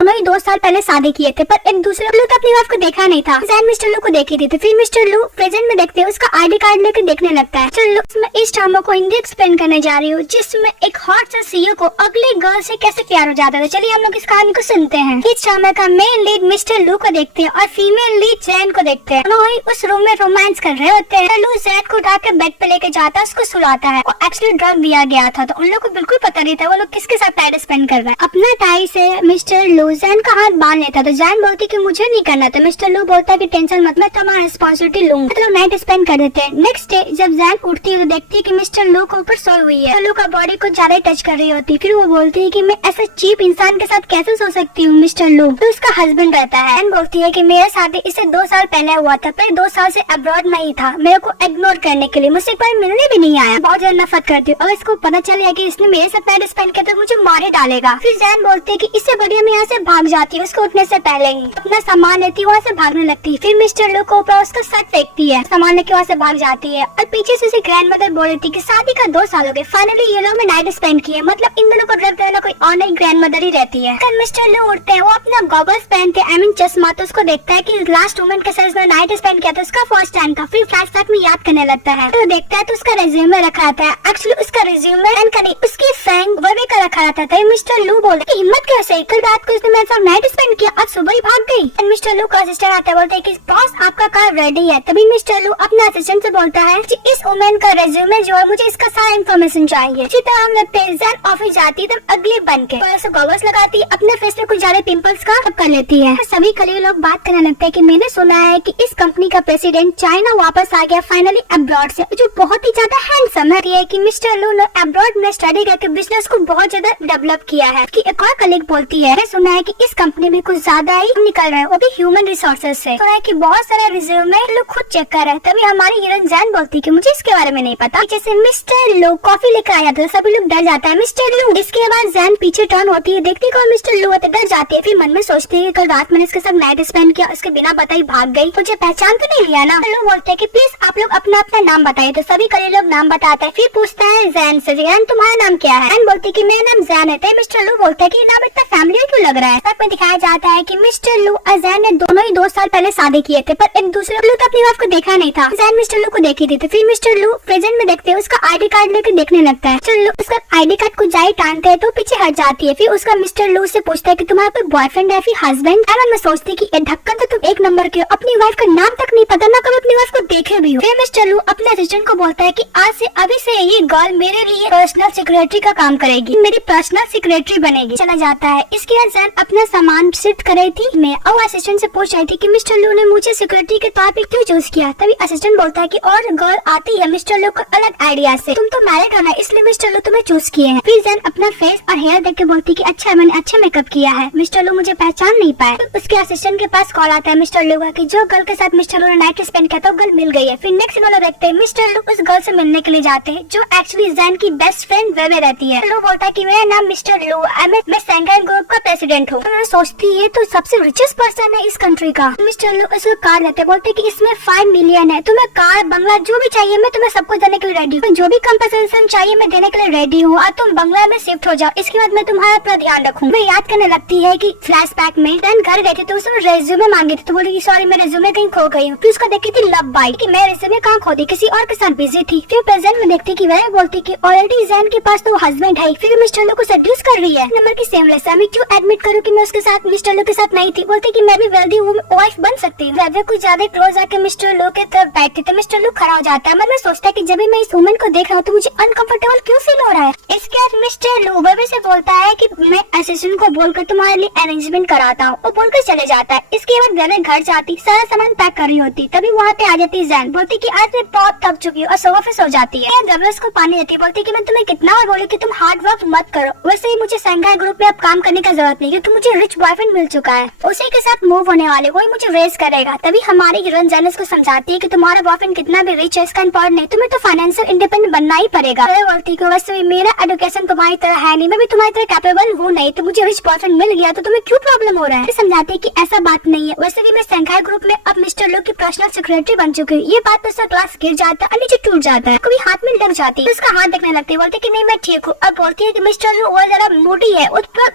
दोनों ही 2 साल पहले शादी किए थे, पर एक दूसरे लू तो अपनी वाइफ को देखा नहीं था। जैन मिस्टर लू को देखी थी। तो फिर मिस्टर लू प्रेजेंट में देखते हैं उसका आईडी कार्ड लेकर देखने लगता है। चलो मैं इस ड्रामा को हिंदी एक्सप्लेन करने जा रही हूँ, जिसमें एक हॉट सा सीईओ को अगली गर्ल से कैसे प्यार हो जाता था। चलिए हम लोग इस कहानी को सुनते हैं। इस ड्रामा का मेन लीड मिस्टर लू को देखते हैं और फीमेल लीड जैन को देखते हैं। दोनों ही उस रूम में रोमांस कर रहे होते हैं। लू जैन को उठा के बेड पे लेके जाता है, उसको सुलाता है। एक्चुअली ड्रग दिया गया था, तो उन लोग को बिल्कुल पता नहीं था वो लोग किसके साथ टाइम स्पेंड कर रहा है। अपना टाई से मिस्टर लू जैन का हाथ बांध लेता, तो जैन बोलती कि मुझे नहीं करना। तो मिस्टर लू बोलता है कि टेंशन मत, मैं तुम्हारा रिस्पॉन्सिबिलिटी लूंगा। तो नाइट स्पेंड कर देते हैं। नेक्स्ट डे जब जैन उठती है तो देखती है कि मिस्टर लू को ऊपर सोई हुई है। लू का बॉडी को ज्यादा टच कर रही होती है। फिर वो बोलती है कि मैं ऐसे चीप इंसान के साथ कैसे सो सकती हूँ मिस्टर लू। तो उसका हस्बैंड रहता है। जैन बोलती है कि मेरा शादी इससे 2 साल पहले हुआ था, पर 2 साल से अब्रॉड में ही था। मेरे को इग्नोर करने के लिए मुझसे एक बार मिलने भी नहीं आया। बहुत ज्यादा नफरत करती हूँ। और इसको पता चल गया कि इसने मेरे साथ टाइम स्पेंड किया तो मुझे मारे डालेगा। फिर जैन बोलती है कि इससे बढ़िया मैं यहाँ से भाग जाती हूँ उसको उठने से पहले ही। अपना सामान लेती है, वहाँ से भागने लगती है। फिर मिस्टर लू को ऊपर उसका शर्ट फेंकती है, सामान लेके वहाँ से भाग जाती है। और पीछे से उसे ग्रैंड मदर बोल रही थी कि शादी का 2 साल हो गए, फाइनली ये लोग में नाइट स्पेंड किए। मतलब इन दोनों को ड्रग देना कोई और नहीं, ग्रैंड मदर ही रहती है। कल मिस्टर लू उठते हैं, वो अपना गॉगल्स पहनते आई मीन चश्मा, तो उसको देखता है कि लास्ट वुमेन के साथ उसने नाइट स्पेंड किया था, उसका फर्स्ट टाइम का। फिर फ्लैशबैक में याद करने लगता है। तो देखता है तो उसका रिज्यूमे रखा रहता है। एक्चुअली उसका रिज्यूमे उसकी फैंग वर्वे का रखा रहता था। मिस्टर लू बोलते कि हिम्मत कैसे, कल रात को उसने मेरे साथ नाइट स्पेंड किया, आज सुबह ही भाग गई। मिस्टर लू का असिस्टेंट आता है, बोलते है कि बॉस आपका कार रेडी है। तभी मिस्टर लू अपने असिस्टेंट से बोलता है कि इस वुमेन का रिज्यूमे जो है मुझे इसका सारा इन्फॉर्मेशन चाहिए। इसी तरह हम लगते हैं जैन ऑफिस जाती है तब अगली बन के गॉगल्स लगाती है, अपने फेस में कुछ ज्यादा पिंपल्स का कर लेती है। सभी कलीग लोग बात करने लगते हैं कि मैंने सुना है कि इस कंपनी का प्रेसिडेंट चाइना वापस आ गया फाइनली अब्रॉड से, जो बहुत ही ज्यादा हैंडसम है कि मिस्टर लू ने अब्रॉड में स्टडी करके बिजनेस को बहुत ज्यादा डेवलप किया है। कि एक और कलीग बोलती है सुना है कि इस कंपनी में कुछ ज्यादा ही निकल रहा है, वो भी ह्यूमन रिसोर्सेज से। सुना है कि बहुत सारा रिज्यूमे लोग खुद चेक कर रहे हैं। तभी हमारी हीरोइन जैन बोलती कि मुझे इसके बारे में नहीं पता। जैसे मिस्टर लू कॉफी लेकर आया था, सभी लोग डर जाता है मिस्टर लू। इसके बाद जैन पीछे टर्न होती है, देखती है मिस्टर लू होते डर जाती है। फिर मन में सोचती है कल रात मैंने इसके साथ नाइट स्पेंड किया, उसके बिना बताई भाग गई, मुझे पहचान तो नहीं लिया ना। लोग बोलते हैं कि प्लीज आप लोग अपना अपना नाम बताइए। तो सभी कई लोग नाम बताते हैं। फिर पूछता है जैन से, जैन तुम्हारा नाम क्या है? जैन बोलती कि मेरा नाम जैन है। मिस्टर लू बोलता है कि नाम इतना फैमिली क्यों लग रहा है। तक में दिखाया जाता है कि मिस्टर लू और जैन ने दोनों ही 2 साल पहले शादी किए थे, पर एक दूसरे लू तो अपनी वाइफ को देखा नहीं था। जैन मिस्टर लू को देखी थी। तो फिर मिस्टर लू प्रेजेंट में देखते हैं उसका आईडी कार्ड लेकर देखने लगता है। चलो उसका आईडी कार्ड को जाई टानते हैं तो पीछे हट जाती है। फिर उसका मिस्टर लू से पूछता है कि तुम्हारा कोई बॉयफ्रेंड है फिर हस्बैंड? मैं सोचती कि ये ढक्कन तो तुम 1 नंबर के हो, अपनी वाइफ का नाम तक नहीं पता, ना कभी अपनी वाइफ को देखे भी हो। फिर मिस्टर लू अपने असिस्टेंट को बोलता है कि आज से अभी से ये गर्ल मेरे लिए पर्सनल सेक्रेटरी का काम करेगी, मेरी पर्सनल सेक्रेटरी बनेगी। चला जाता है। इसके बाद जैन अपना सामान शिफ्ट कर रही थी मैं और असिस्टेंट से पूछ रही थी कि मिस्टर लू ने मुझे सेक्रेटरी के तौर पे क्यों चूज किया। तभी असिस्टेंट बोलता है कि और गर्ल आती है मिस्टर लू को अलग आइडिया से, तुम तो मैरिड हो ना इसलिए मिस्टर लू तुम्हें चूज किए हैं। फिर जैन अपना फेस और हेयर देख के बोलती कि अच्छा मैंने अच्छा मेकअप किया है, मिस्टर लू मुझे पहचान नहीं पाए। तो उसके असिस्टेंट के पास कॉल आता है मिस्टर लू का कि जो गर्ल के साथ मिस्टर लू ने नाइट स्पेंड किया था वो गर्ल मिल गई है। फिर नेक्स्ट वाला देखते हैं मिस्टर लू उस गर्ल से मिलने के लिए जाते हैं जो एक्चुअली जैन की बेस्ट फ्रेंड वे में रहती है। लू बोलता है कि मेरा नाम मिस्टर लू है, मैं शंघाई ग्रुप का प्रेसिडेंट हूँ। तो सोचती है तो सबसे रिचेस्ट पर्सन है इस कंट्री का। मिस्टर लू उसको कार देते, बोलते कि इसमें 5 मिलियन है, तुम्हें कार बंगला जो भी चाहिए मैं तुम्हें सबको देने के लिए रेडी हूँ, जो भी कंपनसेशन चाहिए मैं देने के लिए रेडी हूँ, और तुम बंगला में शिफ्ट हो जाओ, इसके बाद मैं तुम्हारा पूरा ध्यान रखूँ। मैं याद करने लगती है कि फ्लैशबैक में जैन घर गए थे तो उसने रेज्यूमे मांगी थी, तो बोली कि सॉरी मैं रेज्यूमे कहीं खो गई हूँ। फिर उसको देखी थी लव बाइट कि मैं रेज्यूमे कहाँ खो दी, किसी और के साथ बिजी थी। फिर प्रेजेंट में देखती कि वह बोलती कि ऑलरेडी जैन के पास तो हस्बैंड है, फिर मिस्टर लू को सेड्यूस कर रही है। नंबर की सेमलेस है, मैं क्यों एडमिट करूँ कि मैं उसके साथ मिस्टर लू के साथ नहीं थी। बोलती कि मैं भी वेल्दी वाइफ बन सकती हूँ। वह कुछ ज्यादा क्लोज आके मिस्टर लू के तरफ बैठती तो मिस्टर लू खड़ा हो जाता है। मतलब सोचता है कि जब भी मैं इस वुमन को देख रहा हूँ तो मुझे अनकंफर्टेबल क्यों फील हो रहा है। इसके बाद मिस्टर लू बेबी से बोलता है कि मैं असिस्टेंट को बोलकर तुम्हारे लिए अरेंजमेंट कराता हूँ, वो बोलकर चले जाता है। इसके बाद घर में घर जाती सारा सामान पैक कर रही होती, तभी वहाँ पे आ जाती जैन, बोलती कि आज मैं बहुत थक चुकी हूँ और सोफा पे सो जाती है। डबल्स को पानी देती, बोलती कि मैं तुम्हें कितना और बोली कि तुम हार्ड वर्क मत करो, वैसे ही मुझे शंघाई ग्रुप में अब काम करने का जरूरत नहीं क्योंकि मुझे रिच बॉयफ्रेंड मिल चुका है, उसी के साथ मूव होने वाले वही मुझे रेस करेगा। तभी हमारी हीरोइन जैन को समझाती है कि तुम्हारा बॉयफ्रेंड कितना भी रिच है इसका इम्पोर्टेंट नहीं, तुम्हें तो फाइनेंशियल इंडिपेंडेंट बनना ही पड़ेगा। बोलती कि वैसे मेरा एजुकेशन तुम्हारी तरह है नहीं, मैं भी तुम्हारी तरह कैपेबल हूँ नहीं, तो मुझे रिच बॉयफ्रेंड मिल गया तो तुम्हें क्यों प्रॉब्लम हो रहा है। समझाती है कि ऐसा बात नहीं है, वैसे भी मैं शंघाई ग्रुप में अब मिस्टर लू की पर्सनल सेक्रेटरी बन चुकी हूँ। ये बात तो क्लास गिर जाता है और नीचे टूट जाता है, कभी हाथ में लग जाती है। उसका हाथ देखने लगती है, बोलती कि नहीं मैं ठीक हूँ। अब बोलती है कि मिस्टर लू और जरा मोटी है,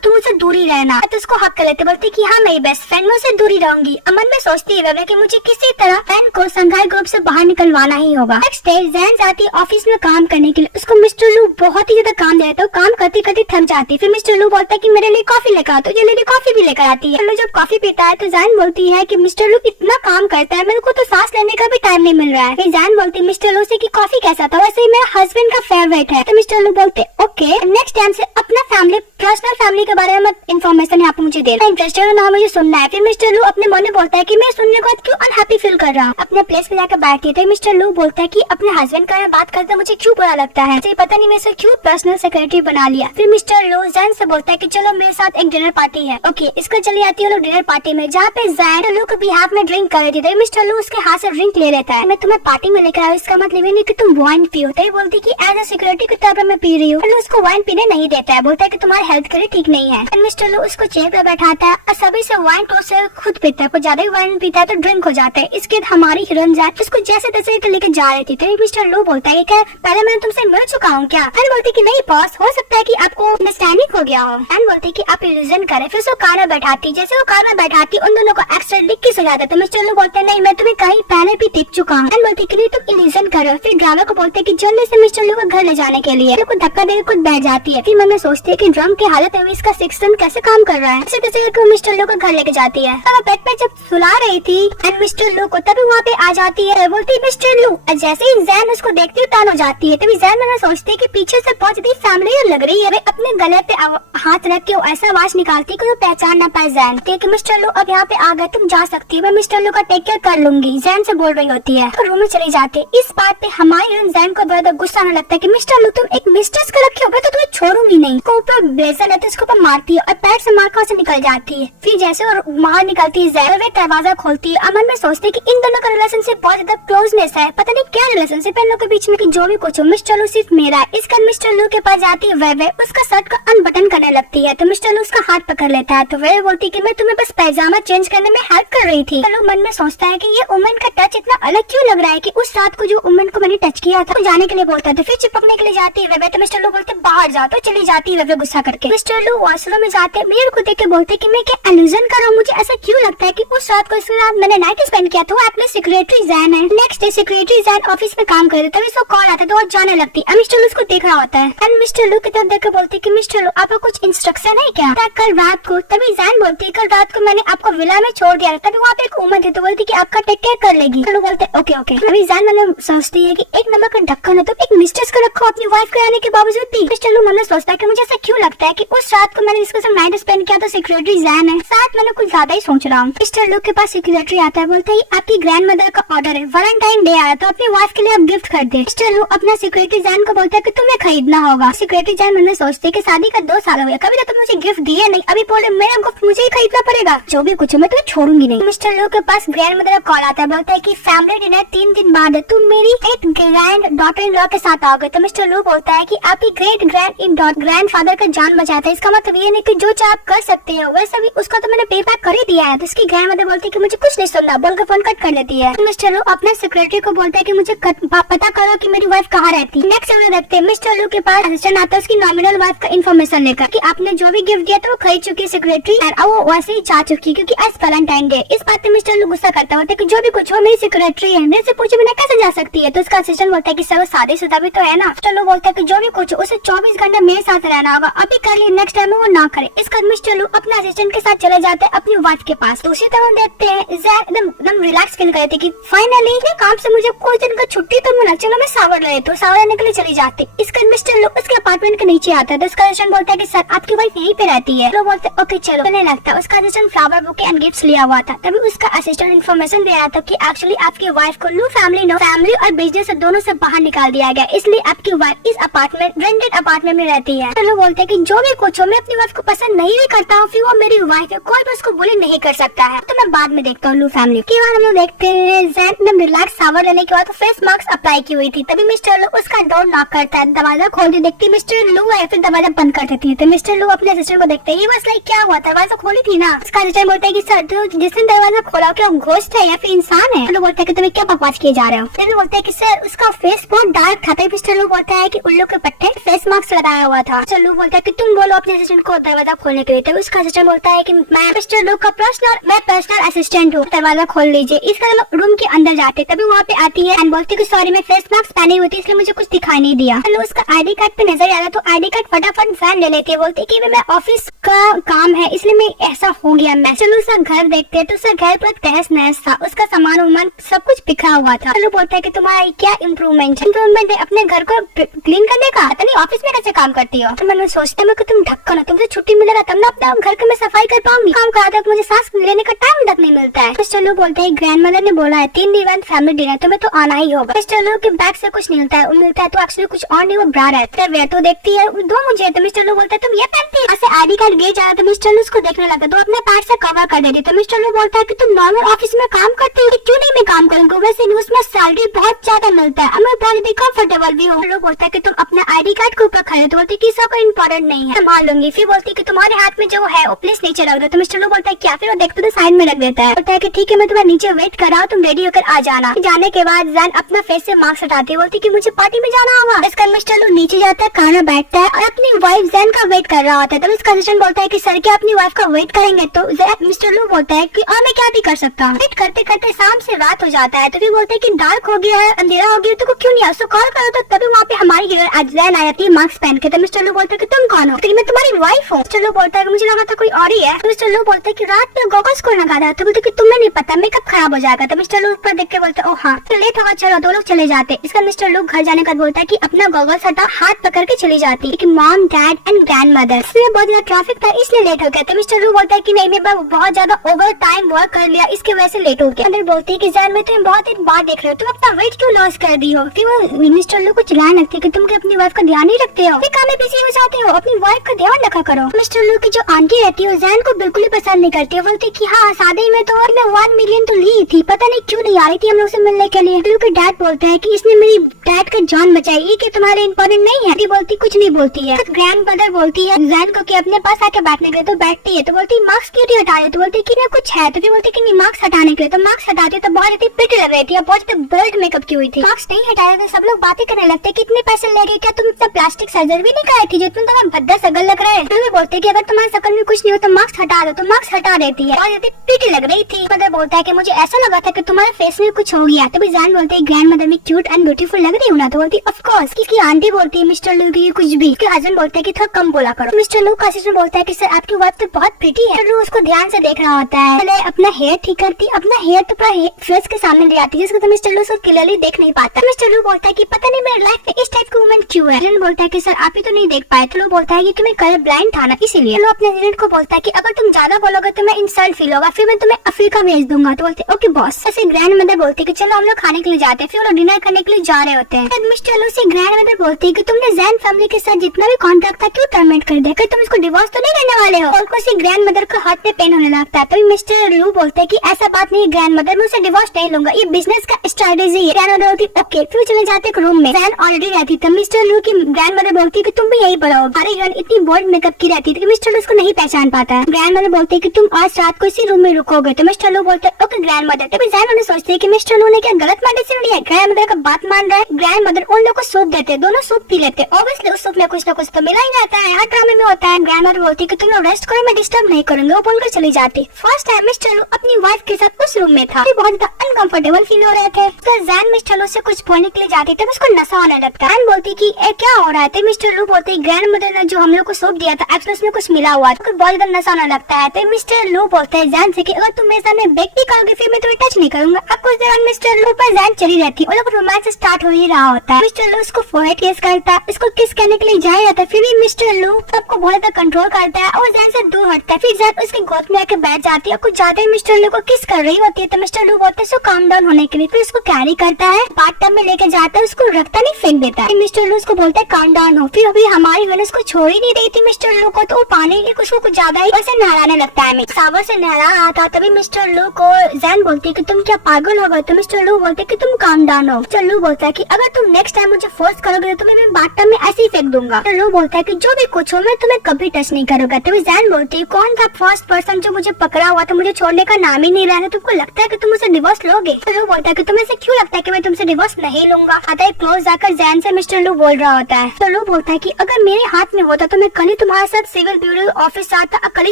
तुम उससे दूरी रहना। करना। तो उसको हक कर लेते, बोलती कि हाँ मेरी बेस्ट फ्रेंड, मैं उससे दूरी रहूंगी। अमन में सोचती है कि मुझे किसी तरह फैन को संघाई ग्रुप से बाहर निकलवाना ही होगा। नेक्स्ट डे जैन जाती है ऑफिस में काम करने के लिए। उसको मिस्टर लू बहुत ही ज्यादा काम देता है, काम करते करते थक जाती है। फिर मिस्टर लू बोलता है कि मेरे लिए कॉफी लेकर आ, तो ये लेडी कॉफी भी लेकर आती है। जब कॉफी पीता है तो जैन बोलती है कि मिस्टर लू इतना काम करता है, मेरे को तो सांस लेने का भी टाइम नहीं मिल रहा है। फिर जैन बोलती है मिस्टर लू से कि कॉफी कैसा था, वैसे ही मेरा हस्बैंड का फेवरेट है। तो मिस्टर लू बोलते ओके। नेक्स्ट टाइम से अपना फैमिली पर्सनल फैमिली के बारे में इन्फॉर्मेशन यहाँ पे मुझे देना इंटरेस्टेड है ना, मुझे सुनना है। फिर मिस्टर लू अपने मन में बोलता है कि मैं सुनने के बाद क्यों अनहैप्पी फील कर रहा हूँ। अपने प्लेस पे जाकर बैठती है तो मिस्टर लू बोलता है कि अपने हस्बैंड का बात करते मुझे क्यों बुरा लगता है, मुझे पता नहीं मैं इसे क्यों पर्सनल सेक्रेटरी बना लिया। फिर मिस्टर लू जैन से बोलता है कि चलो मेरे साथ एक डिनर पार्टी है। ओके, इसको चली आती है लोग डिनर पार्टी में, जहाँ पे जैन लू कभी हाथ में ड्रिंक कर रही थी। मिस्टर लू उसके हाथ से ड्रिंक ले लेता है। मैं तुम्हें पार्टी में लेकर आया, इसका मतलब नहीं कि तुम वाइन पियो। तो बोलती कि एज ए सिक्योरिटी के तौर पर मैं पी रही हूँ। उसको वाइन पीने नहीं देता है, बोलता है कि तुम्हारी हेल्थ के लिए ठीक नहीं है। मिस्टर लू उसको चेयर पर बैठाता है और सभी से वाइन टोस्ट से खुद पीता है। कुछ ज्यादा ही वाइन पीता है तो ड्रिंक हो जाता है। इसके बाद हमारी हीरोइन जैन उसको जैसे तैसे लेके जा रही थी। तो मिस्टर लू बोलता है कि पहले मैंने तुमसे मिल चुका हूँ क्या। एंड बोलती कि नहीं बॉस, हो सकता है कि आपको अंडरस्टैंडिंग हो गया हो। एंड बोलती कि आप इल्यूजन करें। फिर उसको कार में बैठाती, जैसे वो कार में बैठाती उन दोनों को एक्सीडेंट लिख के सजाता। तो मिस्टर लू बोलते नहीं, मैं तुम्हें कहीं पहले भी देख चुका हूँ। एंड बोलती कि तुम इल्यूजन करो। फिर ड्राइवर को बोलते कि जल्दी से मिस्टर लू को घर ले जाने के लिए धक्का देकर खुद बैठ जाती है। फिर मैं सोचती है कि ड्रम की हालत में इसका सिस्टम कैसे काम कर रहा है। इसी तरह से मिस्टर लू को घर लेके जाती है। तो बेड पे जब सुला रही थी एंड मिस्टर लू को, तभी वहाँ पे आ जाती है। बोलती मिस्टर लू, जैसे ही जैन उसको देखती है टर्न हो जाती है। तभी जैन मैंने सोचती है कि पीछे से बहुत ज्यादा फैमिली लग रही है। अपने गले पे हाथ रख के ऐसा आवाज निकालती है कि वो पहचान ना पाए जैन। कि मिस्टर लू अब यहाँ पे आ गए, तुम जा सकती है, मैं मिस्टर लू का टेक केयर कर लूंगी, जैन से बोल रही होती है। तो रूम में चली जाती है। इस बात पे हमारी जैन को बड़ा गुस्सा आने लगता है कि मिस्टर लू तुम एक मिस्ट्रेस को रखे हो, तो तुम्हें छोड़ूंगी नहीं। को ऊपर ब्लेजर लेते उसके ऊपर मारती है और पैर से मारकर से निकल जाती है। फिर जैसे वो बाहर निकलती है जैन वे दरवाजा खोलती है। अमन में सोचती है कि इन दोनों का रिलेशनशिप बहुत ज्यादा क्लोजनेस है, पता नहीं क्या रिलेशनशिप है इन लोगों के बीच में कि जो भी कुछ हो मिस्टर लू सिर्फ मेरा है। इसका मिस्टर लू के पास जाती है वे उसका शर्ट को अनबटन करने लगती है। तो मिस्टर लू उसका हाथ पकड़ लेता है। तो वे बोलती कि मैं तुम्हें बस पैजामा चेंज करने में हेल्प कर रही थी। तो मन में सोचता है कि ये वुमन का टच इतना अलग क्यों लग रहा है कि उस रात को जो वुमन को मैंने टच किया था, तो जाने के लिए बोलता है। तो फिर चिपकने के लिए जाती है वे। तो मिस्टर लू बोलते बाहर जाओ, तो चली जाती है वे गुस्सा करके। मिस्टर लू वॉशरूम में जाते हैं, मिरर को देख के बोलते कि मैं क्या इल्यूजन कर रहा हूँ, मुझे ऐसा क्यों लगता है कि उस रात को इसके साथ मैंने नाइट स्पेंड किया था। वो अपने सेक्रेटरी जैन है। Next day secretary Jain office में काम कर रहे, तभी उसको कॉल आता है तो वो जाने लगती है। मिस्टर लू उसको देख रहा होता है। एंड मिस्टर लू की तरफ देख के बोलती कि मिस्टर लू आपको कुछ इंस्ट्रक्शन है क्या कल रात को। तभी जैन बोलती है कल रात को मैंने आपको विला में छोड़ दिया। तभी वहाँ पे एक वुमन थी, तो बोलती कि आपका टेक केयर कर लेगी। तो बोलते ओके ओके। अभी जैन मैंने सोचती है कि एक नंबर का ढक्कन है, तो एक मिस्ट्रेस को रखो अपनी वाइफ के आने के बावजूद भी। मिस्टर लू मन में सोचता है कि मुझे ऐसा क्यों लगता है कि उस रात को मैंने जिसके साथ नाइट स्पेंड किया था सेक्रेटरी जैन है, शायद मैंने कुछ ज्यादा ही सोच रहा हूँ। मिस्टर लू के पास सेक्रेटरी आता है, बोलता है आपकी ग्रैंड मदर का ऑर्डर है, वैलेंटाइन डे आया तो अपनी वाइफ के लिए आप गिफ्ट कर दे। मिस्टर लू अपना सेक्रेटरी जैन को बोलता है कि तुम्हें खरीदना होगा। सेक्रेटरी जैन मन में सोचते है कि शादी का 2 साल हो गया, कभी तो तुम मुझे गिफ्ट दिए नहीं, अभी बोले मेरा गिफ्ट मुझे ही खरीदना पड़ेगा, जो भी कुछ मैं तुम्हें छोड़ूंगी नहीं। मिस्टर लू के पास ग्रैंड मदर का कॉल आता है, बोलता है कि फैमिली डिनर 3 दिन बाद है, तुम मेरी एक ग्रैंड डॉटर इन लॉ के साथ आओगे। तो मिस्टर लू बोलता है कि आपकी ग्रेट ग्रैंड फादर का जान बचाया था, इसका मतलब ये नहीं कि जो चाहे आप कर सकते हो, वैसे भी उसका तो मैंने पे बैक कर ही दिया है। तो इसकी ग्रैंड मदर बोलती है कि मुझे कुछ नहीं सुनना, बोलकर फोन कट कर देती है। तो मिस्टर लू अपने सेक्रेटरी को बोलता है कि मुझे पता करो कि मेरी वाइफ कहाँ रहती है। नेक्स्ट हम देखते हैं मिस्टर लू के पास असिस्टेंट आता है उसकी नॉमिनल वाइफ का इन्फॉर्मेशन लेकर कि आपने जो भी गिफ्ट दिया था वो खरीद चुकी है सेक्रेटरी, और वो वैसे ही जा चुकी क्योंकि आज वैलेंटाइन डे। इस बात पे मिस्टर लू गुस्सा करता होता है कि जो भी कुछ हो मेरी सेक्रेटरी है, मेरे से पूछे बिना कैसे जा सकती है। तो उसका असिस्टेंट बोलता है कि सर वो शादीशुदा भी तो है ना। मिस्टर लू बोलता है कि जो भी कुछ उसे 24 घंटे मेरे साथ रहना होगा, अभी कर ली, नेक्स्ट टाइम वो ना करे। इसका मिस्टर लू अपने असिस्टेंट के साथ चले जाते हैं अपनी वाइफ के पास। दूसरी तरफ देखते हैं एकदम रिलैक्स फील करते कि फाइनली काम से मुझे कुछ दिन का छुट्टी तो मिला, चलो मैं शावर ले तो शावर लेने के लिए चली जाती। इसका मिस्टर लू उसके अपार्टमेंट के नीचे आता है। तो उसका असिस्टेंट बोलता है कि सर आपकी वाइफ यहीं पे रहती है। तो बोलते ओके चलो, नहीं लगता उसका assistant flower bouquet and gifts लिया हुआ था। तभी उसका असिस्टेंट इन्फॉर्मेशन दे रहा था कि एक्चुअली आपकी वाइफ को लू फैमिली और बिजनेस से दोनों से बाहर निकाल दिया गया, इसलिए आपकी वाइफ इस रेंटेड अपार्टमेंट में रहती है। तो लोग बोलते हैं कि जो भी कुछ हो मैं अपनी वाइफ को पसंद नहीं भी करता हूँ, फिर वो मेरी वाइफ है, कोई भी उसको बुली नहीं कर सकता है। तो मैं बाद में देखता हूँ लू फैमिली के बाद। हम लोग देखते हैं जैन रिलैक्स शावर लेने के बाद फेस मास्क अप्लाई की हुई थी। तभी मिस्टर लू उसका डोर नॉक करता है, दरवाजा खोल के देखती मिस्टर लू है, फिर दरवाजा बंद कर देती है। तो मिस्टर लू अपने असिस्टेंट को देखते हैं, ये बस लाइक क्या हुआ, दरवाजा खोली थी ना। उसका असिस्टेंट बोलता है कि सर तो जिसने दरवाजा खोला क्या घोस्ट है या फिर इंसान है। तो बोलता है कि तुम्हें क्या बकवास किए जा रहे हो। फिर बोलते हैं कि सर उसका फेस बहुत डार्क था। तभी मिस्टर लू बोलता है कि उल्लू के पट्टे फेस मास्क लगाया हुआ था। मिस्टर लू बोलता है कि तुम बोलो अपने असिस्टेंट को दरवाजा खोलने करने के लिए। तब उसका असिस्टेंट बोलता है कि मैं मिस्टर लू का पर्सनल असिस्टेंट हूँ, दरवाजा खोल लीजिए। इसका रूम के अंदर जाते तभी वहाँ पे आती है एंड बोलती है सॉरी मैं फेस मास्क पहनी हुई थी इसलिए मुझे कुछ दिखाई नहीं दिया। तो उसका आईडी कार्ड पे नजर आ रहा तो आईडी कार्ड फटाफट जैन ले लेती है, बोलती है कि मैं ऑफिस का काम है इसलिए मैं ऐसा हो गया। मैं चलो उसका घर देखते हैं तो उसका घर पर तहस नहस था, उसका सामान उमान सब कुछ बिखरा हुआ था। चलो बोलता है कि तुम्हारा क्या इम्प्रूवमेंट है अपने घर को क्लीन करने का, पता नहीं ऑफिस में कैसे काम करती हो। तो मैंने सोचता है कि तुम ढक्कन हो, तुमसे छुट्टी मिलेगा तब ना अपना घर का मैं सफाई कर पाऊंगी, काम करा तक मुझे सांस लेने का टाइम तक नहीं मिलता है। मिस्टर लू बोलते हैं ग्रैंडमदर ने बोला है 3 दिन बाद फैमिली डिनर तुम्हें तो आना ही होगा। मिस्टर लू के बैग से कुछ नहीं मिलता है तो एक्चुअली कुछ और नहीं वो ब्रा रहता है। वे तो देखती है दो मुझे, तो मिस्टर लू बोलता है तुम ये पहनती है, ऐसे आईडी कार्ड गिर जा रहा तो मिस्टर लू उसको देखने लगा तो अपने पैर से कवर कर देती। तो मिस्टर लू बोलता है कि तुम नॉर्मल ऑफिस में काम करती हो, क्यों नहीं मैं काम करूंगा, वैसे उसमें सैलरी बहुत ज्यादा मिलता है, मैं बहुत ही कंफर्टेबल भी हूँ। लोग बोलता है कि तुम अपना आईडी कार्ड के ऊपर खड़े, तो बोलती है कि इसका कोई इंपॉर्टेंट नहीं है संभाल लूंगी। फिर बोलती है कि तुम्हारे हाथ में जो है वो प्लीज नीचे रख दो। तो मिस्टर लू बोलता है क्या, फिर वो देखते तो साइड में रख देता है, बोलता है कि ठीक है मैं तुम्हें नीचे वेट कर रहा हूँ, तुम रेडी होकर आ जाना। जाने के बाद जैन अपना फेस से मास्क हटाती है, बोलती है कि मुझे पार्टी में जाना होगा। इसका मिस्टर लू नीचे जाता है, खाना बैठता है और अपनी वाइफ जैन का वेट कर रहा होता है। तब इसका असिस्टेंट बोलता है कि सर क्या अपनी वाइफ का वेट करेंगे, तो मिस्टर लू बोलता है कि मैं क्या भी कर सकता हूँ। वेट करते करते शाम से रात हो जाता है, तो फिर बोलते है कि डार्क हो गया है, अंधेरा हो गया, तो क्यों नहीं उसको कॉल करो। तो तभी वहाँ पे हमारी हीरोइन जैन आ जाती है मास्क पहन के। तो मिस्टर लू बोलता है कि तुम कौन हो, तो मैं तुम्हारी वाइफ हूँ। मिस्टर लू बोलता है कि मुझे लगा था कोई और ही है। तो मिस्टर लू बोलता है कि रात में गॉगल्स को लगा था, तो बोलते कि तुम्हें नहीं पता मेकअप खराब हो जाएगा। तो मिस्टर लू ऊपर देख के बोलते ओ हाँ तो लेट होगा, चलो दो लोग चले जाते। इसका मिस्टर लू घर जाने का बोलता है कि अपना गॉगल्स हटा, हाथ पकड़ के चली जाती है कि मॉम डैड एंड ग्रैंडमदर, इसलिए बहुत ज्यादा ट्रैफिक था इसलिए लेट हो गया। तो मिस्टर लू बोलता है कि नहीं मैं बहुत ज्यादा ओवर टाइम वर्क कर लिया इसकी वजह से लेट हो गया। अंदर बोलती है कि जैन मैं तुम्हें बहुत दिन बाद देख रही हूँ, तुम अपना वेट क्यों लॉस कर दी हो। फिर वो मिस्टर लू को चिल्लाने लगती है कि तुम अपनी वाइफ का ध्यान नहीं रखते हो, काम में बिजी हो जाते हो, अपनी वाइफ का ध्यान रखा करो। मिस्टर लू की जो आंटी रहती है जैन को बिल्कुल ही पसंद नहीं करती है, बोलती कि हाँ शादी में तो मैं 1 मिलियन तो ली थी, पता नहीं क्यों नहीं आ रही थी हम लोग से मिलने के लिए। लू के डैड बोलते हैं कि इसने मेरी डैड का जान बचाई, ये कि तुम्हारे इम्पोर्टेंट नहीं है। बोलती कुछ नहीं बोलती है। तो ग्रैंडमदर बोलती है जैन को कि अपने पास आके बैठने के लिए, तो बैठती है। तो बोलती मार्क्स क्यों नहीं हटा रहे, तो बोलती कि कुछ है। तो फिर बोलती कि नहीं मार्क्स हटाने के लिए, तो मार्क्स हटाती तो बहुत ज्यादा पिट लग रही थी, बहुत बोल्ड मेकअप की हुई थी। मार्क्स नहीं हटा रहे थे, सब लोग बातें करने लगते कि इतने पैसे लगे, क्या तुम इतना प्लास्टिक सर्जरी भी नहीं कराई थी जो तुम तुम्हारा भद्दा सगल लग रहा है। तो बोलते कि अगर तुम्हारे शकल में कुछ नहीं हो तो मार्क्स हटा दो, तो मार्क्स हटा देती है, बहुत पिट लग रही थी। मदर बोलता है कि मुझे ऐसा लगा था कि तुम्हारे फेस में कुछ हो गया। तभी जैन बोलते है ग्रैंडमदर में क्यूट एंड ब्यूटीफुल लग रही हूँ ना, तो बोलती ऑफ कोर्स। किसकी आंटी बोलती है मिस्टर लू की कुछ भी, उसके हस्बैंड बोलते हैं कि थोड़ा कम बोला करो। मिस्टर लू का असिस्टेंट बोलता है कि सर आपकी वाइफ तो बहुत प्रीटी है। लू उसको ध्यान से देख रहा होता है, पहले अपना हेयर ठीक करती, अपना हेयर तो पूरा फेस के सामने ले आती है जिसको तो मिस्टर लू उसको क्लियरली देख नहीं पाता। मिस्टर लू बोलता है कि पता नहीं मेरी लाइफ में इस टाइप की वुमन क्यों है। एजेंट बोलता है कि सर आप ही तो नहीं देख पाए। तो लू बोलता है कि तुम्हें कलर ब्लाइंड था ना इसीलिए। लू अपने एजेंट को बोलता है कि अगर तुम ज्यादा बोलोगे तो मैं इंसल्ट फील होगा, फिर मैं तुम्हें अफ्रीका भेज दूंगा। तो बोलते ओके बॉस। ऐसे ग्रैंडमदर बोलती है कि चलो हम लोग खाने के लिए जाते हैं, फिर वो लोग डिनर करने के लिए जा रहे होते हैं। मिस्टर लू से ग्रैंडमदर बोलती है कि तुमने जैन फैमिली के साथ जितना भी कॉन्ट्रैक्ट था क्यों टर्मिनेट कर दिया, तुम इसको डिवोर्स तो नहीं देने वाले हो। और कुछ ग्रैंडमदर को हाथ में पेन होने लगता है। तभी मिस्टर लू बोलते हैं कि ऐसा बात नहीं ग्रैंडमदर, मैं उसे डिवोर्स नहीं लूंगा, ये बिजनेस का स्ट्रेटेजी है। ग्रैंडमदर बोलती है ओके। फिर चले जाते एक रूम में, जैन ऑलरेडी रहती थी। मिस्टर लू की ग्रैंडमदर बोलती है कि तुम भी यही पढ़ो, अरे इतनी बोल्ड मेकअप की रहती थी कि मिस्टर लू उसको नहीं पहचान पाता है। ग्रैंडमदर बोलती है कि तुम आज रात को इसी रूम में रुकोगे। तो मिस्टर लू बोलते हैं ओके ग्रैंडमदर। तभी जैन सोचते है कि मिस्टर लू ने क्या गलत मेडिसिन लिया, ग्रैंडमदर का बात मान रहा है। ग्रैंडमदर उन लोग को सूप देते, दोनों सूप पी लेते। ऑब्वियसली उस सूप में कुछ ना कुछ तो मिला ही रहता है, हर ड्रामे में होता है। ग्रैंडमदर बोलती है कि तुम लोग रेस्ट करो, मैं डिस्टर्ब नहीं करूंगी, वो बोलकर चली जाती। फर्स्ट टाइम मिस्टर लू अपनी वाइफ के साथ उस रूम में था, बहुत ज्यादा अनकंफर्टेबल फील हो रहे थे। तो जैन मिस्टर लू से कुछ बोलने के लिए जाती तब उसको नशा होने लगता है। बोलती कि क्या हो रहा है। तो मिस्टर लू बोलते ग्रैंडमदर ने जो हम लोग को सूप दिया था एक्चुअली उसमें कुछ मिला हुआ, तो बहुत ज्यादा नशा होने लगता है। तो मिस्टर लू बोलते हैं जैन से कि अगर तुम मेरे सामने बेक भी करोगे फिर मैं तुम्हें टच नहीं करूंगा। अब कुछ देर मिस्टर लू पर जैन चली रहती है, रोमांस स्टार्ट हो ही रहा होता है। मिस्टर लू उसको फोरहेड किस करता है, उसको किस करने के लिए जाया जाता है, फिर भी मिस्टर लू सबको बहुत ज्यादा कंट्रोल करता है और जैन से दूर हटता है। फिर जैन उसके गोद में आके बैठ जाती है और कुछ जाते ही मिस्टर लू को किस कर रही होती है। तो मिस्टर लू बोलते हैं काम डाउन होने के लिए, फिर उसको कैरी करता है, बाथटब में लेके जाता है, उसको रखता नहीं फेंक देता है। मिस्टर लू उसको बोलता है काम डाउन हो। फिर अभी हमारी वीनस को छोड़ ही नहीं रही थी मिस्टर लू को, तो वो पानी की कुछ ज्यादा ही वैसे नहलाने लगता है। सावर से नहला रहा था तभी मिस्टर लू को जैन बोलती है कि तुम क्या पागल हो गए। तो मिस्टर लू बोलते कि तुम काम डाउन हो। मिस्टर लू बोलता है कि अगर तुम नेक्स्ट टाइम मुझे फोर्स करोगे तो मैं बाथटब में ऐसे ही फेंक दूंगा। मिस्टर लू बोलता है कि जो भी कुछ हो मैं तुम्हें कभी टच नहीं करूंगा। तभी जैन बोलती है कौन था फर्स्ट पर्सन जो मुझे पकड़ा हुआ था, मुझे छोड़ने का नाम ही नहीं रहा, तुमको लगता है कि तुम मुझसे डिवोर्स लोगे। मिस्टर लू बोलता है कि तुम्हें से क्यों लगता है कि मैं तुमसे डिवोर्स नहीं लूंगा। आता है क्लोज जाकर जैन से मिस्टर लू बोल रहा होता है। मिस्टर लू बोलता है कि अगर मेरे हाथ में होता तो मैं कल ही तुम्हारे साथ सिविल जरूरी ऑफिस आता कल ही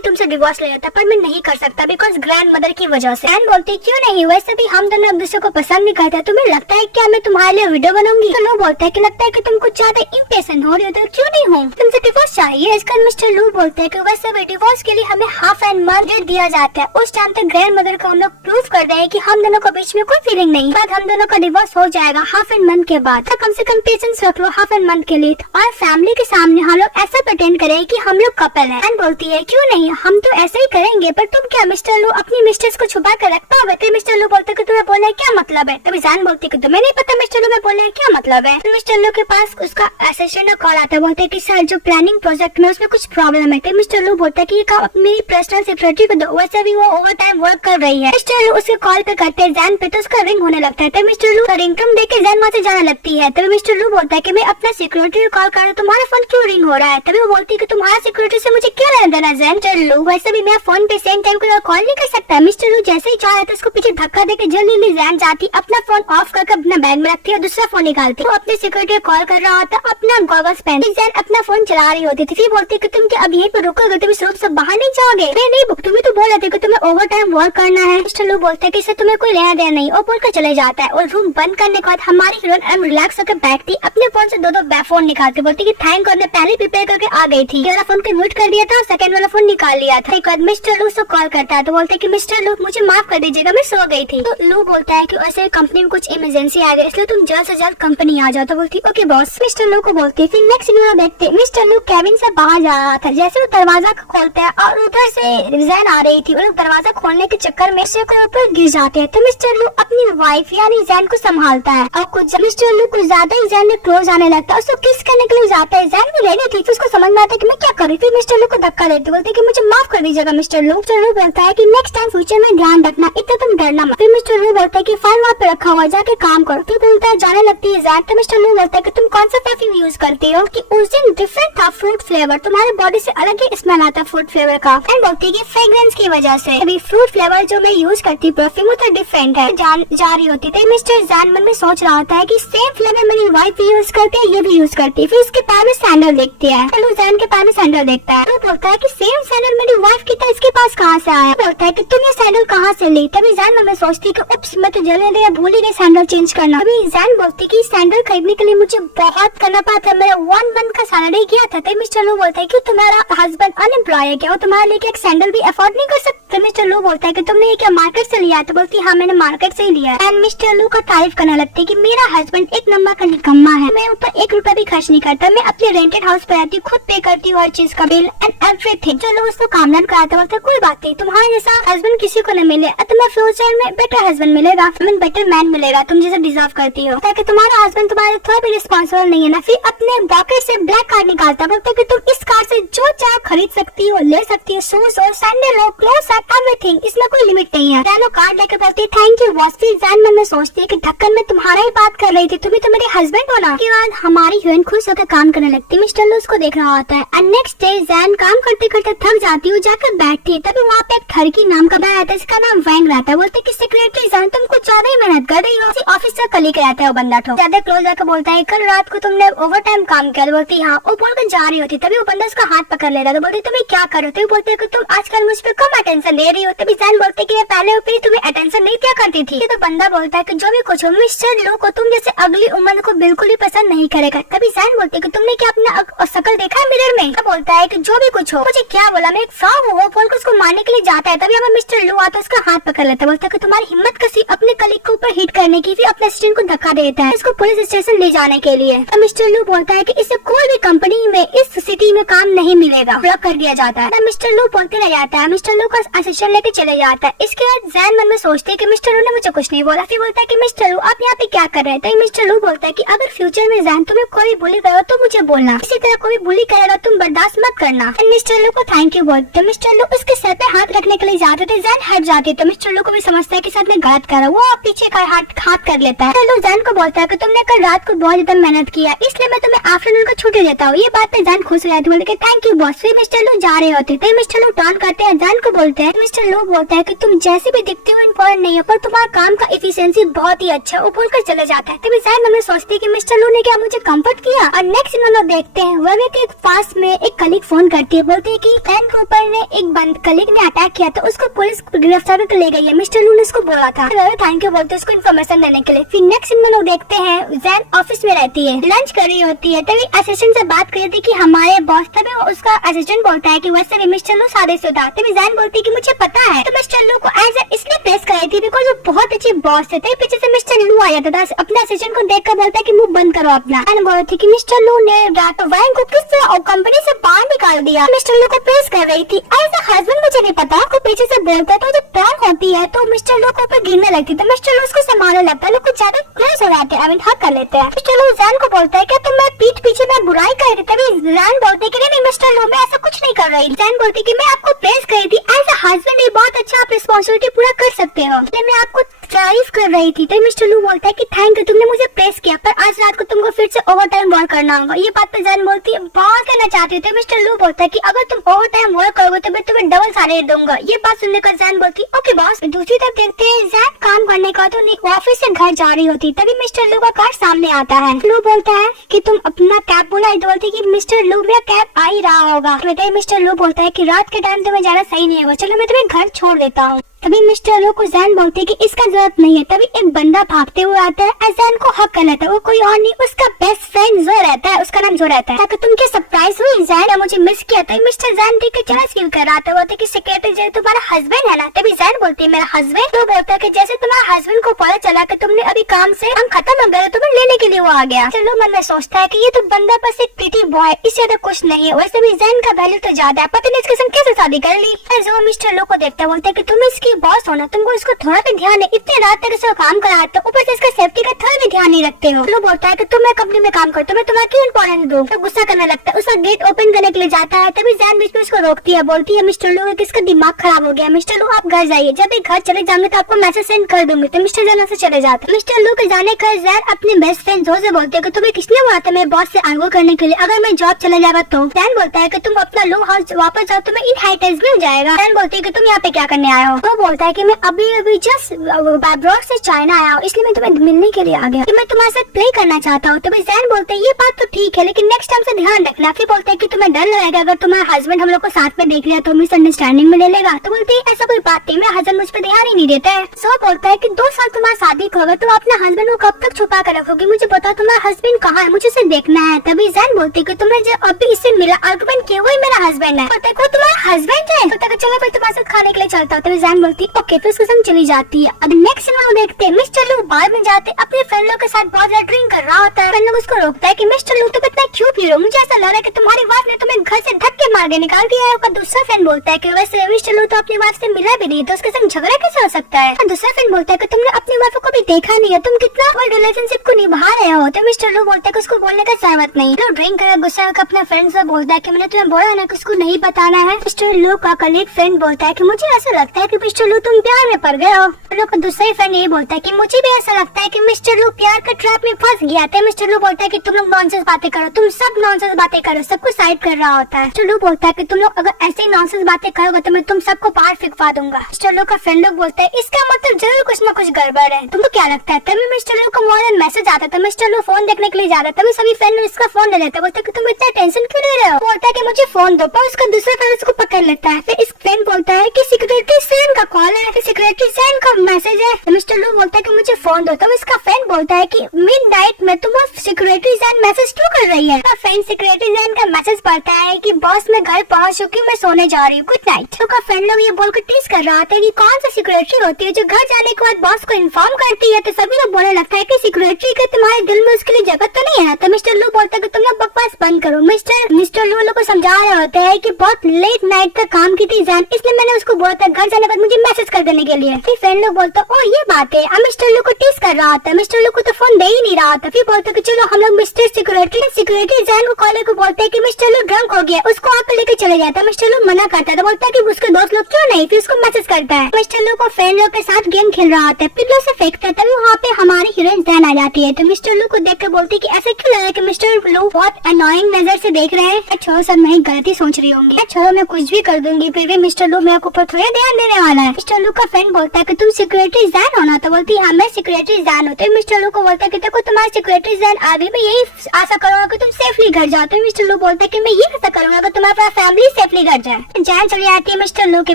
तुमसे डिवोर्स ले जाता, पर मैं नहीं कर सकता बिकॉज ग्रैंड मदर की वजह से। जैन बोलती क्यों नहीं, वैसे भी हम दोनों एक दूसरे को पसंद नहीं करते, तुम्हें लगता है क्या मैं तुम्हारे लिए वीडियो बनाऊंगी? तो लू बोलता है कि लगता है कि तुम कुछ ज्यादा इम्पेशेंट हो रही हो, तो क्यों नहीं हो, तुमसे डिवोर्स चाहिए। इसका मिस्टर लू बोलते हैं कि वैसे भी डिवोर्स के लिए हमें हाफ एंड मंथ डेट दिया जाता है, उस टाइम तक ग्रैंड मदर को हम लोग प्रूव कर रहे हैं कि हम दोनों के बीच में कोई फीलिंग नहीं, बाद हम दोनों का डिवोर्स हो जाएगा हाफ एंड मंथ के बाद। तो कम से कम पेशेंस रख लो हाफ एंड मंथ के लिए, और फैमिली के सामने हम लोग ऐसा प्रेटेंड करें कि हम लोग कपल हैं। एंड बोलती है क्यों नहीं, हम तो ऐसे ही करेंगे, पर तुम क्या मिस्टर लू अपनी मिस्टेक्स को छुपा कर रखता हो? तो मिस्टर लू बोलते कि तुम्हें बोलना क्या मतलब है? तभी जैन बोलती कि तुम्हें नहीं पता मिस्टर लू में बोलना क्या मतलब है। तो मिस्टर लू के पास उसका असिस्टेंट का कॉल आता है, बोलते कि सर जो प्लानिंग प्रोजेक्ट में उसमें कुछ प्रॉब्लम है। तो मिस्टर लू बोलता है कि ये काम मेरी पर्सनल सेक्रेटरी को दो, वैसे भी वो ओवर टाइम वर्क कर रही है। मिस्टर लू उसके कॉल पे करते हैं जैन पे, तो उसका रिंग होने लगता है। तो मिस्टर लू का रिंगटोन देख के जैन वहाँ से जाने लगती है। तभी मिस्टर लू बोलता है कि मैं अपना सिक्योरिटी कॉल कर रहा हूँ, तुम्हारा फोन क्यों रिंग हो रहा है? तभी वो बोलती है कि तुम्हारा सिक्योरिटी से मुझे क्या लेना देना जैन। मिस्टर लू वैसे भी मैं फोन पे सेम टाइम को कॉल नहीं कर सकता। मिस्टर लू जैसे ही चाहे तो उसको पीछे धक्का देके जल्दी जैन जाती, अपना फोन ऑफ करके अपना बैग में रखती है और दूसरा फोन निकालती। वो अपने सिक्योरिटी कॉल कर रहा होता, अपना गॉगल्स पहन जैन अपना फोन चला रही होती थी। फिर बोलती कि तुम क्या अब यहीं पर रुकोगे, तुम इस रूम से बाहर नहीं जाओगे? नहीं, तुम्हें तो बोला था कि तुम्हें ओवर टाइम वर्क करना है। मिस्टर लू बोलते है कि इससे तुम्हें कोई लेना देना नहीं, और बोलकर चले जाता है। और रूम बंद करने के बाद हमारी हीरोइन रिलैक्स होकर बैठती, अपने फोन से दो फोन निकालती, बोलती कि थैंक गॉड मैं पहले प्रिपेयर करके आ गई थी, मेरा फोन को म्यूट कर दिया था, सेकंड वाला फोन निकाल लिया था। एक बाद मिस्टर लू से कॉल करता है, तो बोलते कि मिस्टर लू मुझे माफ कर दीजिएगा, मैं सो गई थी। तो लू बोलता है कि वैसे कंपनी में कुछ इमरजेंसी आ गई, इसलिए तुम जल्द से जल्द कंपनी आ जाओ। तो बोलती ओके बॉस। मिस्टर लू को बोलती, फिर नेक्स्ट सीन देखते मिस्टर लू केबिन से बाहर जा रहा था, जैसे वो दरवाजा खोलता है और उधर से जैन आ रही थी, और दरवाजा खोलने के चक्कर में से ऊपर गिर जाते हैं। तो मिस्टर लू अपनी वाइफ यानी जैन को संभालता है, और कुछ मिस्टर लू कुछ ज्यादा ही जैन में क्लोज आने लगता है, उसको किस करने के लिए जाता है। जैन भी रेडी थी, फिर उसको समझ में आता है कि मैं क्या कर रही थी। मिस्टर लू को धक्का देते, बोलते कि मुझे माफ कर दीजिएगा मिस्टर लू। मिस्टर लू बोलता है कि नेक्स्ट टाइम फ्यूचर में ध्यान रखना, इतना तुम डरना मत। फिर मिस्टर लू बोलता है कि फाइल वहाँ पे रखा हुआ, जाके काम करो। फिर बोलता है जाने लगती है जैन। तो मिस्टर लू बोलता है कि तुम कौन सा परफ्यूम यूज करती हो, कि उस दिन डिफरेंट था फ्रूट फ्लेवर, तुम्हारे बॉडी से अलग ही स्मेल आता फ्रूट फ्लेवर का। एंड बोलती है कि फ्रेग्रेंस की वजह से अभी फ्रूट फ्लेवर जो मैं यूज करती परफ्यूम वो तो डिफरेंट है। जा रही होती थी, मिस्टर जैन मन में सोच रहा होता है कि सेम फ्लेवर मेरी वाइफ भी यूज करती है, ये भी यूज करती है। फिर उसके पैर में सैंडल देखती है, तो जैन के पैर में सैंडल देखता है, तो बोलता है कि सेम सैंडल मेरी वाइफ की था, इसके पास कहाँ से आया? बोलता है कि तुम ये सैंडल कहाँ से ली? तभी जैन मन में सोचती कि उप्स मैं तो जल्दी भूल ही गई सैंडल चेंज करना। अभी जैन बोलती कि सैंडल खरीदने के लिए मुझे बहुत करना पड़ा था, मेरा 1 मंथ का सैलरी गया था। तभी मिस्टर लू बोलता है कि तुम्हारा हस्बैंड अनएम्प्लॉय है क्या, वो तुम्हारे लिए एक सैंडल भी अफोर्ड नहीं कर सकता? मिस्टर लू बोलता है कि तुमने ये क्या मार्केट से लिया? तो बोलती हाँ मैंने मार्केट से ही लिया। एंड मिस्टर लू का तारीफ करने लगती है कि मेरा हस्बैंड एक नंबर का निकम्मा है, मैं ऊपर 1 रुपया भी खर्च नहीं करता, मैं अपने रेंटेड हाउस पर रहती हूँ, खुद पे करती हूँ हर चीज का बिल एंड एवरीथिंग। चलो उसको काम डाउन कराता, बोलता कोई बात नहीं, तुम्हारे जैसा हस्बैंड किसी को न मिले, तुम्हें फ्यूचर में बेटर हस्बैंड मिलेगा, बेटर मैन मिलेगा, तुम जैसे डिजर्व करती हो, ताकि तुम्हारा हस्बैंड तुम्हारे थोड़ा भी रिस्पॉन्सिबल नहीं है ना। फिर अपने पॉकेट से ब्लैक कार्ड निकालता, बोलता कि तुम इस कार्ड से जो चाहे खरीद सकती हो, ले सकती हो, शूज हो, सैंडल हो, क्लोथ्स हो, एवरीथिंग, इसमें कोई लिमिट नहीं है। जानो कार्ड लेकर बोलती थैंक यू बॉस। फिर जैन मन में सोचती है कि ढक्कन में तुम्हारा ही बात कर रही थी, तुम्हें तो मेरे हस्बैंड हो ना। उसके बाद हमारी हीरोइन खुश होकर काम करने लगती है, मिस्टर लू उसको देख रहा होता है। एंड नेक्स्ट डे जैन काम करते करते थक जाती है, जाकर बैठती है, तभी वहाँ पे एक ठरकी नाम का बंदा आता है, इसका नाम वैंग रहता है। बोलते कि सेक्रेटरी जैन तुम कुछ ज्यादा ही मेहनत कर रही हो, ऑफिसर कलीग रहता है वो बंदा, ज्यादा क्लोज आकर बोलता है कल रात को तुमने ओवर टाइम काम किया। बोलती हाँ, वो बोलकर जा रही होती, तभी वो बंदा उसका हाथ पकड़ लेता है, तो बोलती तुम्हें क्या करो? तो बोलते कि तुम आजकल मुझ पर कम अटेंशन ले रही हो। तभी जैन बोलते कि पहले तुम्हें अटेंशन नहीं दिया करती थी। तो बंदा बोलता है कि जो भी कुछ हो मिस्टर लू को तुम जैसे अगली उम्र को बिल्कुल भी पसंद नहीं करेगा। तभी जैन बोलते कि तुमने क्या अपना शकल देखा है मिरर में? तो बोलता है कि जो भी कुछ हो, मुझे क्या बोला, मैं एक फ्रॉड हूँ। वो बोलकर उसको मारने के लिए जाता है, तभी हमें मिस्टर लू आता है, उसका हाथ पकड़ लेता है, बोलता है कि तुम्हारी हिम्मत कैसी अपने कलीग के ऊपर हिट करने की। फिर अपने असिस्टेंट को धक्का देता है इसको पुलिस स्टेशन ले जाने के लिए। तो मिस्टर लू बोलता है कि इसे कोई भी कंपनी में इस सिटी में काम नहीं मिलेगा, ब्लॉक कर दिया जाता है। मिस्टर लू बोलते रह जाता है, मिस्टर लू का असिस्टेंट लेके चले जाता है। इसके बाद जैन मन में सोचते है कि मिस्टर लू ने मुझे कुछ नहीं बोला। फिर बोलता है कि मिस्टर लू आप यहाँ पे क्या कर रहे हैं? तो मिस्टर लू बोलता है कि अगर फ्यूचर में जैन तुम्हें कोई बुली करो तो मुझे बोलना, इसी तरह कोई बुली करेगा तुम बर्दाश्त मत करना। मिस्टर लू को थैंक यू बोलते। मिस्टर लू उसके सर पे हाथ रखने के लिए जाते थे, जैन हट जाती, तो मिस्टर लू को भी समझता है कि साथ में गलत कर रहा, वो पीछे का हाथ कर लेता है। तो जैन को बोलता है कि तुमने कल रात को बहुत ज्यादा मेहनत किया, इसलिए मैं तुम्हें आफ्टरनून को छुट्टी देता हूँ। ये बात पे जैन खुश हो जाती है, बोलते थैंक यू बॉस। फिर मिस्टर लू जा रहे होते थे, मिस्टर लू टर्न करते हैं, जैन को बोलते हैं मिस्टर मिस्टर लू बोलता है कि तुम जैसे भी दिखते हो इम्पोर्टेंट नहीं हो, पर तुम्हारा काम का एफिशिएंसी बहुत ही अच्छा है। वो बोलकर चले जाता है। तभी जैन मम्मी सोचती है कि मिस्टर लू ने क्या मुझे कंफर्ट किया। और नेक्स्ट इन लोग देखते हैं वह के पास में एक कलीग फोन करती है, बोलती है कि जैन के ऊपर ने एक बंद कलीग ने अटैक किया तो उसको पुलिस गिरफ्तार कर ले गई है। मिस्टर लू ने उसको बोला था। थैंक यू बोलते उसको इन्फॉर्मेशन देने के लिए। फिर नेक्स्ट इन लोग देखते हैं जैन ऑफिस में रहती है, लंच कर रही होती है। तभी असिस्टेंट से बात कर रही थी कि हमारे बॉस, तभी उसका असिस्टेंट बोलता है कि वैसे भी मिस्टर लू शादीशुदा। तभी जैन बोलती है कि मुझे पता है। तो मिस्टर लू को एज इसलिए प्रेस कर रही थी बिकॉज वो बहुत अच्छी बॉस थे। तभी पीछे से मिस्टर लू आ जाता था, अपने असिस्टेंट को देखकर बोलता है कि मुंह बंद करो अपना। जैन बोलती कि मिस्टर लू ने वैन को किस तरह कंपनी से बाहर निकाल दिया। मिस्टर लू को प्रेस कर रही थी। एज अ हस्बैंड मुझे नहीं पता। को पीछे से बोलता है तो जब प्रॉब्लम होती है तो मिस्टर लू को ऊपर गिरने लगती है। तो मिस्टर लू उसको संभालने लगता है। लोग कुछ ज्यादा क्लोज हो जाते हैं, हक कर लेते हैं। मिस्टर लू जैन को बोलता है कि तुम मैं पीठ पीछे मैं बुराई कर रही थी। तभी जैन बोलती है कि नहीं मिस्टर लू मैं ऐसा कुछ नहीं कर रही। जैन बोलती है कि मैं आपको प्रेस कर रही थी। एज अ हस्बैंड ये बहुत अच्छा आप रिस्पॉन्सिबिलिटी पूरा कर सकते हो, मैं आपको तारीफ कर रही थी। तो मिस्टर लू बोलता है कि थैंक यू तुमने मुझे प्रेस किया, पर आज रात को तुमको फिर से ओवर टाइम वर्क करना होगा। ये बात पे जैन बोलती है बहुत करना चाहती हूँ। तो मिस्टर लू बोलता है कि अगर तुम ओवर टाइम वर्क करोगे तो मैं तुम्हें डबल सैलरी दूंगा। ये बात सुनने का जैन बोलती ओके बॉस। दूसरी तरफ देखते हैं जैन काम करने का तो ऑफिस से घर जा रही होती। तभी मिस्टर लू का कार सामने आता है। लू बोलता है कि तुम अपना कैब बोला। बोलती कि मिस्टर लू मेरा कैब आ ही रहा होगा। तो मिस्टर लू बोलता है कि रात के टाइम तुम्हें जाना सही नहीं होगा, चलो मैं तुम्हें घर छोड़ देता हूँ। तभी मिस्टर लू को जैन बोलते है कि इसका जरूरत नहीं है। तभी एक बंदा भागते हुए आता है। जैन को हक कर लेता है। वो कोई और नहीं उसका बेस्ट फ्रेंड जो रहता है, उसका नाम जो रहता है। ताकि तुम क्या सरप्राइज हुई जैन मुझे मिस किया। तो मिस्टर जैन देख के क्या फील कर रहा था। बोलते कि सेक्रेटरी जो तुम्हारा हस्बैंड है ना। तभी जैन बोलती है मेरा हस्बैंड। तो बोलता है कि जैसे तुम्हारे हस्बैंड को पता चला कि तुमने अभी काम से हम खत्म हो गए, तुम्हें लेने के लिए वो आ गया। चलो मन में सोचता है कि ये तो बंदा बस एक प्रीटी बॉय, इससे तो कुछ नहीं है। वैसे भी जैन का वैल्यू तो ज्यादा है, पता नहीं इसके संग कैसे शादी कर ली। जो मिस्टर लू को देखता है बोलता है कि तुम इसकी बॉस हो ना, तुमको इसको थोड़ा भी ध्यान नहीं। इतने रात तक इसका काम कराते हो, ऊपर से इसका सेफ्टी का थोड़ा भी ध्यान नहीं रखते हो। तो बोलता है कि तुम कंपनी में काम करते हो, मैं तुम्हें क्यों इम्पोर्टेंस दूं। तो गुस्सा करने लगता है। उसका गेट ओपन करने के लिए जाता है। तभी जैन बीच में उसको रोकती है, बोलती है मिस्टर लू किसका दिमाग खराब हो गया। मिस्टर लू आप घर जाइए, जब एक घर चले जाएंगे तो आपको मैसेज सेंड कर दूंगी। तो मिस्टर जैन से चले जाते हैं। मिस्टर लू के जाने का जैन अपने बेस्ट फ्रेंड जो से बोलते है कि तुम्हें किसने बोला था मेरे बॉस से आर्ग्यू करने के लिए, अगर मैं जॉब चला जाएगा तो। जैन बोलता है कि तुम अपना लो हाउस वापस जाओ, तुम्हें इनहेरिटेंस मिल जाएगा। जैन बोलती है कि तुम यहाँ पे क्या करने आए हो। तो बोलता है कि मैं अभी जस्ट बैब्रॉड से चाइना आया हूँ, इसलिए मैं तुम्हें मिलने के लिए आ गया, मैं तुम्हारे साथ प्ले करना चाहता हूँ। तो जैन बोलते हैं ये बात तो ठीक है, लेकिन नेक्स्ट टाइम से ध्यान रखना। फिर बोलते हैं कि तुम्हें डर लगेगा अगर तुम्हारा हस्बैंड हम लोग को साथ में देख लिया तो मिसअंडरस्टैंडिंग में ले लेगा। तो बोलती है ऐसा कोई बात नहीं, मेरा हस्बैंड मुझ पर ध्यान ही नहीं देता है। सो बोलता है कि 2 साल तुम्हारा शादी को होगा, तुम अपने हस्बैंड को कब तक छुपा कर रखोगी, मुझे बताओ तुम्हारा हस्बैंड कहाँ है, मुझे उसे देखना है। तभी जैन बोलती है कि तुमने जो अभी इससे मिला आर्गुमेंट किया वही मेरा हस्बैंड है। बोलता है वो तुम्हारा हस्बैंड है। तो चलो भाई तुम्हारे साथ खाने के लिए चलता हूँ। तभी जैन बोलती है ओके, फिर उसके संग चली जाती है। अब नेक्स्ट सीन देखते हैं मिस्टर लू बार में जाते अपने फ्रेंड लोग के साथ बहुत ज्यादा ड्रिंक कर रहा होता है। फ्रेंड लोग उसको रोकता है कि मिस्टर लू तुम इतना क्यों पी रहे हो, मुझे ऐसा लग रहा है कि तुम्हारी वाइफ ने तुम्हें घर से धक्के मार के निकाल दिया है। और दूसरा फ्रेंड बोलता है कि वैसे मिस्टर लू तो अपनी वाइफ से मिला भी नहीं, तो उसके संग झगड़ा कैसे हो सकता है। और दूसरा फ्रेंड बोलता है कि तुमने अपनी वाइफ को भी देखा नहीं है, तुम कितना रिलेशनशिप को निभा रहे हो। तो मिस्टर लू बोलता है कि उसको बोलने का जरूरत नहीं। तो ड्रिंक कर गुस्सा होकर अपने फ्रेंड से बोलता है कि मैंने तुम्हें बोला ना कि उसको नहीं बताना है। मिस्टर लू का कलीग फ्रेंड बोलता है कि मुझे ऐसा लगता है कि मिस्टर लू तुम प्यार में पड़ गए हो। लोग दूसरा फ्रेंड ये बोलता है कि मुझे भी ऐसा लगता है कि मिस्टर लू प्यार के ट्रैप में फंस गया था। मिस्टर लू बोलता है कि तुम लोग नॉनसेंस बातें करो, तुम सब नॉनसेंस बातें करो, सबको साइड कर रहा होता है। मिस्टर लू बोलता है कि तुम लोग अगर ऐसे ही नॉनसेंस बातें करोगे तो मैं तुम सबको बाहर फेंकवा दूंगा। मिस्टर लू का फ्रेंड लोग बोलता है इसका मतलब जरूर कुछ न कुछ गड़बड़ है, तुमको क्या लगता है। तभी मिस्टर लू को मॉर्निंग मैसेज आता था। मिस्टर लू फोन देखने के लिए जा रहा था। तभी सभी फ्रेंड इसका फोन ले लेते हैं। बोलते तुम इतना टेंशन क्यों ले रहे हो। बोलता है कि मुझे फोन दो, पर उसका दूसरा फ्रेंड उसको पकड़ लेता है। फिर इस फ्रेंड बोलता है कि सेक्रेटरी सैन का कॉल है, सेक्रेटरी सैन का मैसेज है। तो मिस्टर लू बोलता है कि मुझे फोन दो। तो इसका फ्रेंड बोलता है कि मिडनाइट में तुम सेक्रेटरी सैन मैसेज क्यों कर रही है। तो फ्रेंड सेक्रेटरी सैन का मैसेज पढ़ता है कि बॉस मैं घर पहुंच चुकी हूँ, मैं सोने जा रही हूँ, गुड नाइट। तो का फ्रेंड लोग ये बोलकर टीज कर रहा था कि कौन सी सेक्रेटरी होती है जो घर जाने के बाद बॉस को इन्फॉर्म करती है। तो सभी लोग बोलने लगता है कि सेक्रेटरी के तुम्हारे दिल में उसके लिए जगह तो नहीं है। तो मिस्टर लू बोलता है कि तुम लोग बकवास बंद करो। मिस्टर लू लोग को समझा रहे होते हैं कि बहुत लेट नाइट तक काम की थी जैन, इसलिए मैंने उसको बोला था घर जाने के बाद मुझे मैसेज कर देने के लिए। फिर फ्रेंड लोग बोलते ओ ये बात है, मिस्टर लू को टीज कर रहा था, मिस्टर लू को तो फोन दे ही नहीं रहा था। फिर बोलते कि चलो हम लोग मिस्टर सिक्योरिटी जैन को कॉलर को बोलते हैं कि मिस्टर लू ड्रंक हो गया, उसको आकर लेके चले जाता है। मिस्टर लू मना करता है, बोलता है कि उसके दोस्त लोग क्यों नहीं, फिर उसको मैसेज करता है। मिस्टर लू को फ्रेंड लोग के साथ गेम खेल रहा होता है, पिल्लों से फेंकता है, तभी वहाँ पे हमारी हीरोइन जैन आ जाती है। तो मिस्टर लू को देख कर बोलती है कि ऐसा क्यों लगा कि मिस्टर लू बहुत अनोइंग नजर से देख रहे हैं। छोड़ो सब मैं गलती सोच रही होंगी, छोड़ो मैं कुछ भी कर दूंगी, फिर भी मिस्टर लू मेरे ऊपर थोड़ा ध्यान देने वाला है। मिस्टर लू का फ्रेंड बोलता है कि तुम सिक्योरिटी जैन हो ना, तो बोलती है हाँ मैं सिक्योरिटी जैन हूँ। तो मिस्टर लू को बोलता है कि देखो तुम्हारा सिक्योरिटी जैन अभी मैं यही आशा करूंगा कि तुम सेफली घर जाओ। तो मिस्टर लू बोलता है कि मैं ये आशा करूंगा कि तुम्हारा फैमिली सेफली घर जाए। जैन चली आती है मिस्टर लू के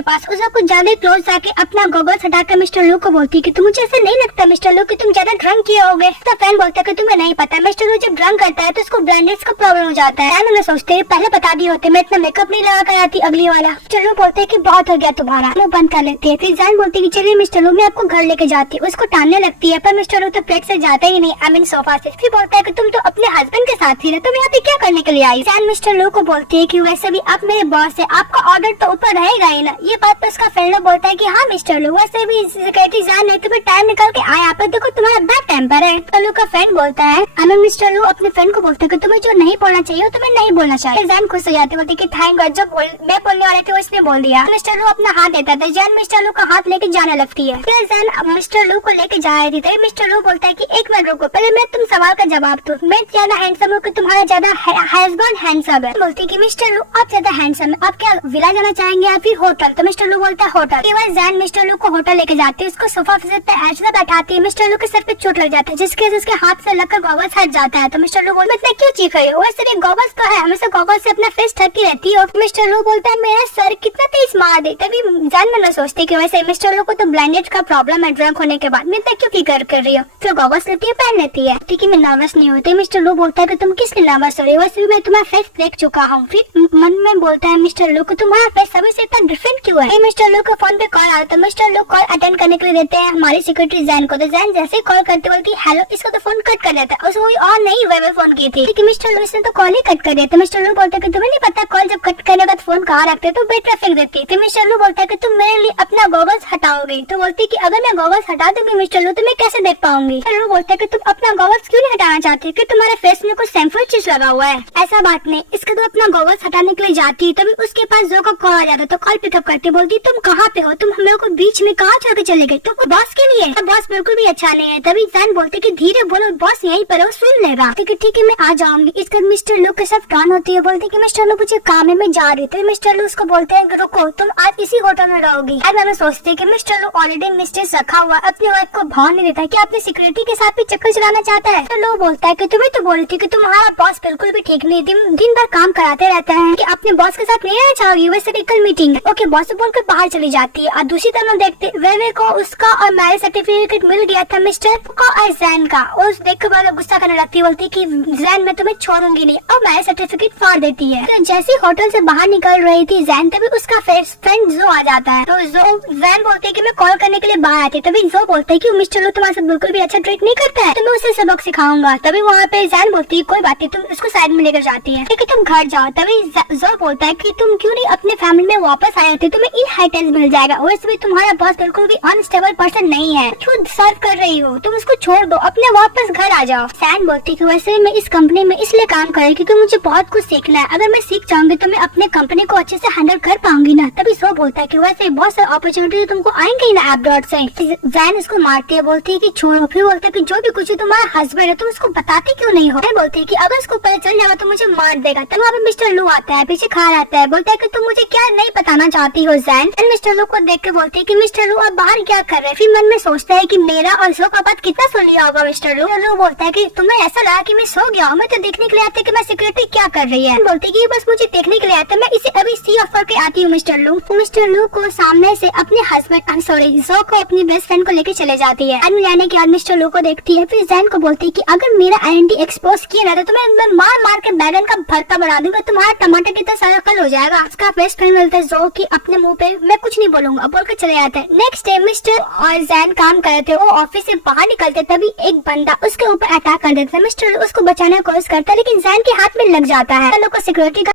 पास, उसको कुछ ज्यादा क्लोज जाके अपना गॉगल्स हटाकर मिस्टर लू को बोलती है कि मुझे ऐसा नहीं लगता मिस्टर लू कि तुम ज्यादा ड्रंक किए होगे। तो फ्रेंड बोलता है कि तुम्हें नहीं पता, मिस्टर लू जब ड्रंक करता है तो उसको ब्लाइंडनेस का प्रॉब्लम हो जाता है। मैंने सोचते पहले बता दिए होते, मैं इतना मेकअप नहीं लगा कर आती अगली वाला। मिस्टर लू बोलते है कि बहुत हो गया तुम्हारा, मुंह बंद कर लेते है। फिर जैन बोलती है कि चलिए मिस्टर लू मैं आपको घर लेके जाती हूँ। उसको टालने लगती है पर मिस्टर लू तो प्लेट से जाता ही नहीं, आई मीन सोफा से। फिर बोलता है कि तुम तो अपने हस्बैंड के साथ थी ना, तुम यहाँ पे क्या करने के लिए आई। जैन मिस्टर लू को बोलती है कि वैसे भी आप मेरे बॉस है, आपका ऑर्डर तो ऊपर रहेगा ही ना। ये बात पर उसका फ्रेंड बोलता है कि हाँ मिस्टर लू वैसे भी सिक्योरिटी जैन है, तुम्हें टाइम निकाल के आया पर देखो तुम्हारा बैड टेम्पर है। मिस्टर लू का फ्रेंड बोलता है, मिस्टर लू अपने फ्रेंड को बोलता है कि तुम्हें जो नहीं बोलना चाहिए तुम्हें नहीं बोलना चाहिए। जैन खुश हो जाती, बोलती कि थैंक गॉड जो मैं बोलने वाले थे उसने बोल दिया। मिस्टर लू अपना हाथ देता था, जैन मिस्टर लू का हाथ लेके जाने लगती है। फिर जैन मिस्टर लू को लेके जा रही थी, मिस्टर लू बोलता है कि एक मिनट रुको, पहले मैं तुम सवाल का जवाब दो, मैं ज्यादा हैंडसम हूँ कि तुम्हारा ज्यादा हस्बैंड हैंडसम है। बोलती कि मिस्टर लू आप ज्यादा हैंडसम है, आप क्या विला जाना चाहेंगे या फिर होटल। तो मिस्टर लू बोलता है होटल। केवल जैन मिस्टर लू को होटल लेके जाती है, उसको सोफा पे ऐसा बैठाती है। मिस्टर लू के सर पे चोट लग जाता है जिसके उसके हाथ से लगकर गॉगल्स हट जाता है। तो मिस्टर लू बोलता है क्यों चीख रही हो, वैसे गॉगल्स तो है, हमेशा गॉगल्स से अपना फेस ढकी रहती है। मिस्टर लू बोलता है मेरा सर कितना तेज मार दे। तभी जैन में न सोचती कि वैसे मिस्टर लू को तो ब्लाइंडेड का प्रॉब्लम है ड्रंक होने के बाद, मैं क्यों फिकर कर रही हूँ। फिर गॉगल्स लेती है पहन लेती है, ठीक है मैं नर्वस नहीं होती। मिस्टर लू बोलता है कि तुम किस लिए नर्वस हो रही हो, वैसे भी मैं तुम्हारा फेस देख चुका हूँ। फिर मन में बोलता है मिस्टर लू को तुम्हारा फेस सभी से इतना डिफरेंट क्यों है। मिस्टर लू को फोन पे कॉल आता है, मिस्टर लू कॉल अटेंड करने के लिए देते हैं हमारी सिक्योरिटी जैन को। तो जैन जैसे कॉल करते बोलती हेलो, इसको तो फोन कट कर देता है, उसको और नहीं वे फोन की थी कि मिस्टर लू इसने तो कॉल ही कट कर दिया। तो मिस्टर लू बोलता है कि तुम्हें नहीं पता कॉल जब कट करने के बाद फोन कहाँ रखते तो बेड पे फेंक देती है। तो मिस्टर लू बोलता है कि तुम मेरे लिए अपना गॉगल्स हटाओगी। तो बोलती कि अगर मैं गॉगल्स हटा दूंगी मिस्टर लू तो मैं कैसे देख पाऊंगी। मिस्टर लू बोलता है कि तुम अपना गॉगल्स क्यों नहीं हटाना चाहती, कि तुम्हारे फेस में कुछ सेंफुल चीज लगा हुआ है। ऐसा बात नहीं, इसका तो अपना गॉगल्स हटाने के लिए जाती है तभी उसके पास जो का कॉल आ जाता है। तो कॉल पिकअप करती बोलती तुम कहाँ पे हो, तुम हम लोग को बीच में कहाँ छोड़ के चले गए, तुम बॉस के लिए। बॉस बिल्कुल भी अच्छा नहीं है। तभी जैन बोलती कि धीरे बोलो बॉस यहीं पर है, सुन लेगा। ठीक है मैं आ जाऊंगी। इसके मिस्टर लू के साथ टर्न होती है, बोलती कि मिस्टर लू मुझे काम है मैं जा रही थी। मिस्टर लू उसको बोलते हैं कि रुको तुम आज इसी होटल में रहोगी। अब मैं सोचती कि मिस्टर लू ऑलरेडी मिस्टेस रखा हुआ अपनी वाइफ को भाव नहीं देता कि अपनी सिक्योरिटी के साथ भी चक्कर चलाना चाहता है। तो लू बोलता है कि तुम्हें तो बोली थी कि तुम्हारा बॉस बिल्कुल भी ठीक नहीं, दिन भर काम कराते रहता है कि अपने बॉस के साथ नहीं रहना चाहोगी, वैसे भी कल मीटिंग है। ओके बॉस बोलकर बाहर चली जाती है। और दूसरी तरफ देखते वे को उसका और मैरिज सर्टिफिकेट मिल गया था मिस्टर को और जैन का। उस देख कर गुस्सा करने लगती है, बोलती कि जैन मैं तुम्हें छोड़ूंगी नहीं, और मैरिज सर्टिफिकेट फाड़ देती है। तो जैसे होटल से बाहर निकल रही थी जैन तभी उसका फ्रेंड जो आ जाता है। तो जैन बोलते है कि मैं कॉल करने के लिए बाहर आती। तभी जो बोलता है कि मिस्टर लू तुम्हारे साथ बिल्कुल भी अच्छा ट्रीट नहीं करता है, तो मैं उसे सबक सिखाऊंगा। तभी वहाँ पे जैन बोलती है कोई बात नहीं, तुम उसको साइड में लेकर जाती है कि तुम घर जाओ। तभी जो बोलता है कि तुम क्यों नहीं अपने फैमिली में वापस आए थे, तुम्हें इनहेरिटेंस मिल जाएगा, वैसे भी तुम्हारा बॉस बिल्कुल भी अनस्टेबल पर्सन नहीं है, क्यों सर्व कर रही हो, तुम उसको छोड़ दो, अपने वापस घर आ जाओ। जैन बोलती है कि वैसे मैं इस कंपनी में इसलिए काम कर रही क्योंकि मुझे बहुत कुछ सीखना है, अगर मैं सीख जाऊंगी तो मैं अपने कंपनी को अच्छे से हैंडल कर पाऊंगी ना। तभी जो बोलता है कि वैसे बहुत सारी अपॉर्चुनिटी तुमको आएंगी ना अब्रॉड से। जैन उसको मारती है, बोलती है कि छोड़ो। फिर बोलता है कि जो भी कुछ तुम्हारा हस्बैंड है तुम उसको बताते क्यों नहीं हो। बोलती है कि अगर उसको पता चल जाएगा तो मुझे मार देगा। तब वहाँ पे मिस्टर लू आता है, पीछे खा रहता है, बोलता है कि तुम मुझे क्या नहीं बताना चाहती हो जैन। मिस्टर लू को देख के बोलती है कि मिस्टर लू आप बाहर क्या कर रहे हैं। फिर मन में सोचता है कि मेरा और जो का बात कितना सुन लिया होगा मिस्टर लू। लू बोलता है कि तुम्हें ऐसा लगा कि मैं सो गया हूँ, मैं तो देखने के लिए आती कि मैं सिक्योरिटी क्या कर रही है। बोलती कि बस मुझे देखने के लिए आता, मैं इसे अभी सी ऑफर के आती हूँ मिस्टर लू। मिस्टर लू को सामने से अपने हस्बैंड सॉरी जो को अपनी बेस्ट फ्रेंड को लेके चले जाती है। आदमी जाने के बाद मिस्टर लू को देखती है, फिर जैन को बोलती है कि अगर मेरा आइडेंटिटी एक्सपोज किया ना तो मैं मार मार के बैगन का भरता बना दूंगा, तुम्हारा टमाटर कितना सारा कल हो जाएगा। उसका बेस्ट फ्रेंड मिलता है जो कि अपने मुंह पे मैं कुछ नहीं बोलूंगा बोल के चले जाते हैं। नेक्स्ट डे मिस्टर और जैन काम कर रहे थे, वो ऑफिस से बाहर निकलते तभी एक बंदा उसके ऊपर अटैक कर देता है। मिस्टर उसको बचाने की कोशिश करता है लेकिन जैन के हाथ में लग जाता है। सिक्योरिटी